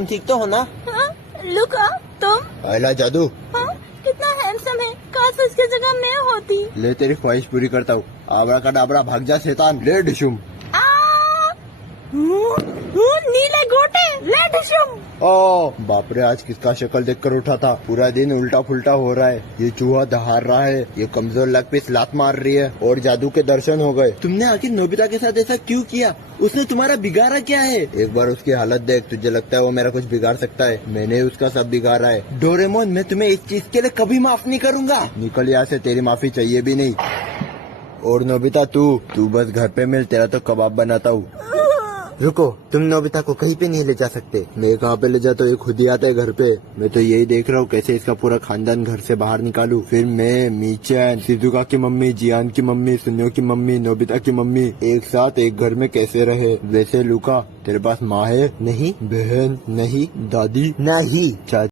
ठीक तो हो ना? हाँ, लुका तुम पहला जादू। हाँ, कितना हैंडसम है। काश उसकी जगह मैं होती। ले तेरी ख्वाहिश पूरी करता हूँ। आबरा का डाबरा भाग जा शैतान, ले डिशुम। नीले गोटे ले डिशुम। ओ बाप रे, आज किसका शक्ल देखकर उठा था। पूरा दिन उल्टा फुल्टा हो रहा है। ये चूहा दहाड़ रहा है, ये कमजोर लग पे लात मार रही है और जादू के दर्शन हो गए। तुमने आखिर नोबिता के साथ ऐसा क्यों किया? उसने तुम्हारा बिगाड़ा क्या है? एक बार उसकी हालत देख, तुझे लगता है वो मेरा कुछ बिगाड़ सकता है? मैंने उसका सब बिगाड़ा है। डोरेमोन, मैं तुम्हें इस चीज के लिए कभी माफ नहीं करूँगा। निकल यहाँ से, तेरी माफी चाहिए भी नहीं। और नोबिता तू बस घर पे मिल, तेरा तो कबाब बनाता हूँ। रुको, तुम नोबिता को कहीं पे नहीं ले जा सकते। मैं कहाँ पे ले जाता हूँ, ये खुद ही आता है घर पे। मैं तो यही देख रहा हूँ कैसे इसका पूरा खानदान घर से बाहर निकालूं। फिर मैं, मीचन, शिजुका की मम्मी, जियान की मम्मी, सुनियो की मम्मी, नोबिता की मम्मी एक साथ एक घर में कैसे रहे। वैसे लुका, तेरे पास माँ है? नहीं। बहन? नहीं। दादी? नहीं। चाचा?